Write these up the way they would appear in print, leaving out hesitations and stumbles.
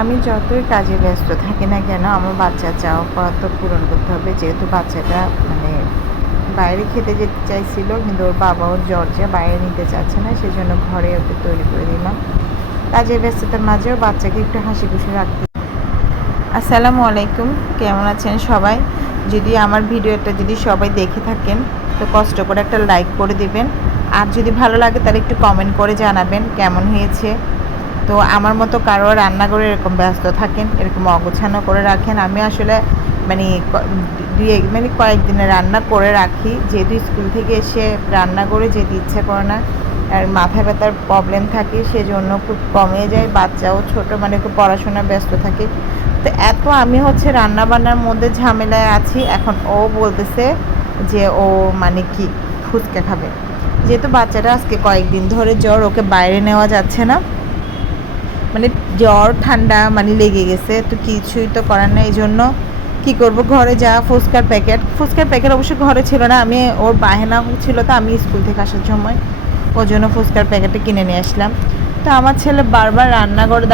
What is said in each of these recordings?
আমি যতই কাজে ব্যস্ত থাকি না কেন আমার বাচ্চার চাওয়া পাওয়া তো পূরণ করতে হবে। যেহেতু বাচ্চাটা মানে বাইরে খেতে যেতে চাইছিল, কিন্তু ওর বাবা ওর জর্জিয়া বাইরে নিতে চাচ্ছে না, সেজন্য ঘরে ওকে তৈরি করে দিলাম। কাজের ব্যস্ততার মাঝেও বাচ্চাকে একটু হাসি খুশি রাখতে। আসসালামু আলাইকুম, কেমন আছেন সবাই? যদি আমার ভিডিওটা যদি সবাই দেখে থাকেন তো কষ্ট করে একটা লাইক করে দিবেন, আর যদি ভালো লাগে তাহলে একটু কমেন্ট করে জানাবেন কেমন হয়েছে। তো আমার মতো কারো রান্নাঘরে এরকম ব্যস্ত থাকেন, এরকম অগোছানো করে রাখেন। আমি আসলে মানে মানে কয়েকদিনে রান্না করে রাখি, যেহেতু স্কুল থেকে এসে রান্না করে যেতে ইচ্ছে করে না, আর মাথা ব্যথার প্রবলেম থাকে, সেজন্য খুব কমে যায়। বাচ্চাও ছোট, মানে খুব পড়াশোনায় ব্যস্ত থাকে। তো এত আমি হচ্ছে রান্না বান্নার মধ্যে ঝামেলায় আছি, এখন ও বলতেছে যে ও মানে কি ফুচকা খাবে। যেহেতু বাচ্চাটা আজকে কয়েকদিন ধরে জ্বর, ওকে বাইরে নেওয়া যাচ্ছে না, মানে জ্বর ঠান্ডা মানে লেগে গেছে, তো কিছুই তো করার নেই। এই জন্য কী করবো, ঘরে যা ফুচকার প্যাকেট অবশ্য ঘরে ছিল না, আমি ওর বাহেনা ছিল, তো আমি স্কুল থেকে আসার সময় ওর জন্য ফুচকার প্যাকেটে কিনে নিয়ে আসলাম। তো আমার ছেলে বারবার রান্নাঘরে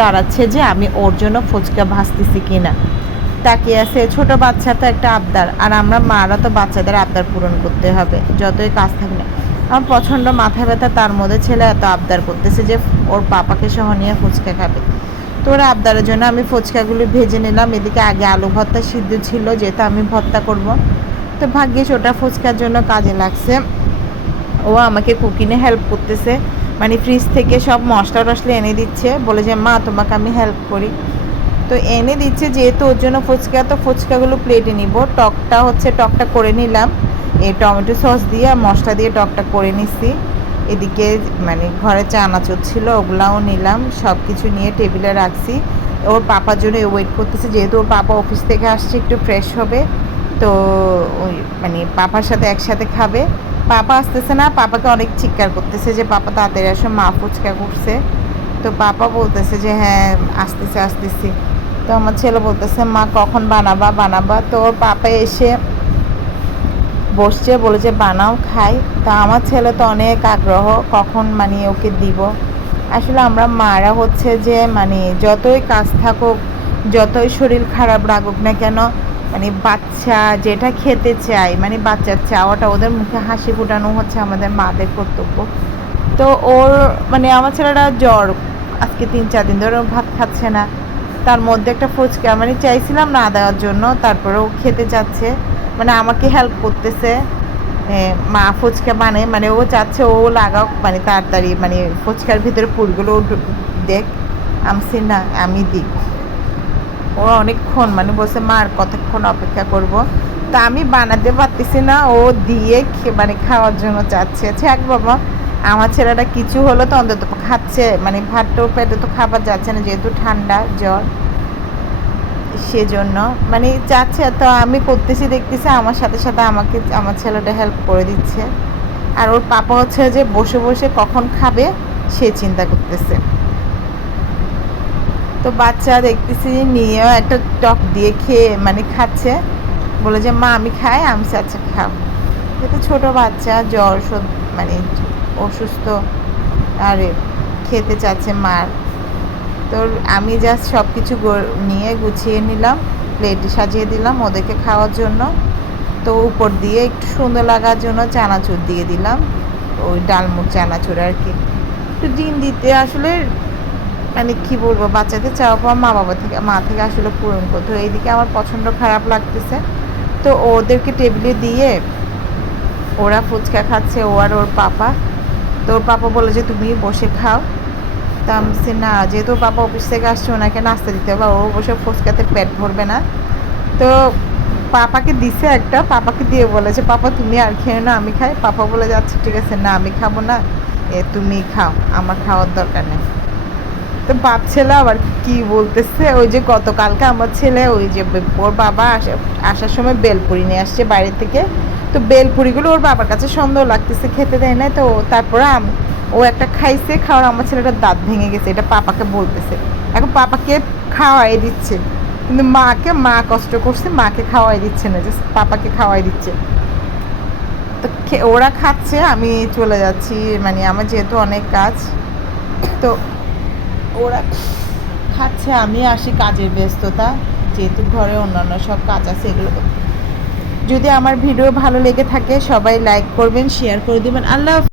দাঁড়াচ্ছে যে আমি ওর জন্য ফুচকা ভাজতেছি কিনা, তাকিয়ে আছে। ছোট বাচ্চা তো একটা আবদার, আর আমরা মারা তো বাচ্চাদের আবদার পূরণ করতে হবে, যতই কাজ থাকে না। আমার প্রচণ্ড মাথা ব্যথা, তার মধ্যে ছেলে এত আবদার করতেছে যে ওর পাপাকে সহ নিয়ে ফুচকা খাবে। তো ওর আবদারের জন্য আমি ফুচকাগুলি ভেজে নিলাম। এদিকে আগে আলু ভর্তা সিদ্ধ ছিল, যেহেতু আমি ভর্তা করব, তো ভাগ্যিস ওটা ফুচকার জন্য কাজে লাগছে। ও আমাকে কুকিংয়ে হেল্প করতেছে, মানে ফ্রিজ থেকে সব মশলা টশলা এনে দিচ্ছে, বলে যে মা তোমাকে আমি হেল্প করি। তো এনে দিচ্ছে যেহেতু ওর জন্য ফুচকা, তো ফুচকাগুলো প্লেটে নিব। টকটা করে নিলাম, এই টমেটো সস দিয়ে আর মশলা দিয়ে টকটা করে নিছি। এদিকে মানে ঘরে চানাচুর ছিল, ওগুলাও নিলাম, সব কিছু নিয়ে টেবিলে রাখছি। ওর পাপার জন্য ওয়েট করতেছে, যেহেতু ওর পাপা অফিস থেকে আসছে, একটু ফ্রেশ হবে, তো ওই মানে পাপার সাথে একসাথে খাবে। পাপা আসতেছে না, পাপাকে অনেক চিৎকার করতেছে যে পাপা তাড়াতাড়ি আসো, মা ফুচকা করছে। তো পাপা বলতেছে যে হ্যাঁ আসতেছি। তো আমার ছেলে বলতেছে মা কখন বানাবা। তো ওর পাপা এসে বসছে, বলে যে বানাও খাই। তা আমার ছেলে তো অনেক আগ্রহ কখন মানে ওকে দিব। আসলে আমরা মারা হচ্ছে যে মানে যতই কাজ থাকুক, যতই শরীর খারাপ লাগুক না কেন, মানে বাচ্চা যেটা খেতে চায়, মানে বাচ্চার চাওয়াটা, ওদের মুখে হাসি ফোটানো হচ্ছে আমাদের মাদের কর্তব্য। তো ওর মানে আমার ছেলেটা জ্বর, আজকে 3-4 দিন ধরে ভাত খাচ্ছে না। তার মধ্যে একটা ফুচকা মানে চাইছিলাম না দেওয়ার জন্য, তারপরেও খেতে চাচ্ছে, মানে আমাকে হেল্প করতেছে। মা ফুচকা মানে ও চাচ্ছে ও লাগাও, মানে তাড়াতাড়ি মানে ফুচকার ভিতরে পুরগুলো দেখ। আমছি না আমি দিই। ও অনেকক্ষণ মানে বলছে মা আর কতক্ষণ অপেক্ষা করব। তা আমি বানাতে পারতেছি না, ও দিয়ে মানে খাওয়ার জন্য চাচ্ছে। এক বাবা, আমার ছেলেটা কিছু হলো তো অন্তত খাচ্ছে, মানে ভাতটাও পেটে তো খাবার যাচ্ছে না, যেহেতু ঠান্ডা জ্বর, সেজন্য মানে চাচ্ছে। তো আমি করতেছি, দেখতেছি আমার সাথে সাথে আমাকে আমার ছেলেটা হেল্প করে দিচ্ছে। আর ওর পাপা হচ্ছে যে বসে বসে কখন খাবে সে চিন্তা করতেছে। তো বাচ্চা দেখতেছি নিয়েও একটা টক দিয়ে খেয়ে মানে খাচ্ছে, বলে যে মা আমি খাই। আমি আচ্ছা খাও। যেহেতু ছোটো বাচ্চা জ্বর মানে অসুস্থ, আর খেতে চাচ্ছে মার। তো আমি জাস্ট সব কিছু নিয়ে গুছিয়ে নিলাম, প্লেটে সাজিয়ে দিলাম ওদেরকে খাওয়ার জন্য। তো উপর দিয়ে একটু সুন্দর লাগার জন্য চানাচুর দিয়ে দিলাম, ওই ডালমুখ চানাচুর আর কি। একটু ডিম দিতে আসলে মানে কি বলবো, বাচ্চাদের চাওয়া পাওয়া মা থেকে আসলে পূরণ করতে হয়। এইদিকে আমার পছন্দ খারাপ লাগতেছে, তো ওদেরকে টেবিলে দিয়ে ওরা ফুচকা খাচ্ছে, ও আর ওর পাপা। তো ওর পাপা বলে যে তুমি বসে খাও। তা আমি না, যেহেতু পাপা অফিস থেকে আসছে ওনাকে নাস্তা দিতে হবে, ও বসে ফুচকাতে পেট ভরবে না। তো পাপাকে দিছে একটা, পাপাকে দিয়ে বলেছে পাপা তুমি আর খেয়ে না আমি খাই। পাপা বলে যাচ্ছে ঠিক আছে, না আমি খাবো না, তুমি খাও, আমার খাওয়ার দরকার নেই। তো বাপ ছেলে আবার কি বলতেছে, ওই যে গতকালকে আমার ছেলে ওই যে ওর বাবা আসার সময় বেলপুরি নিয়ে আসছে বাইরে থেকে। তো বেলপুরিগুলো ওর বাবার কাছে সুন্দর লাগতেছে, খেতে দেয় না। তো তারপরে ও একটা খাইছে, খাওয়ার আমার ছেলেটার দাঁত ভেঙে গেছে, এটা পাপাকে বলতেছে। এখন পাপাকে খাওয়াই দিচ্ছে, কিন্তু মা কষ্ট করছে, মাকে খাওয়াই দিচ্ছে না, জাস্ট পাপাকে খাওয়াই দিচ্ছে। তো ওরা খাচ্ছে, আমি চলে যাচ্ছি, মানে আমার যেহেতু অনেক কাজ, তো ওরা খাচ্ছে, আমি আসি কাজের ব্যস্ততা, যেহেতু ঘরে অন্যান্য সব কাজ আছে এগুলো। যদি আমার ভিডিও ভালো লেগে থাকে সবাই লাইক করবেন, শেয়ার করে দিবেন। আল্লাহ হাফেজ।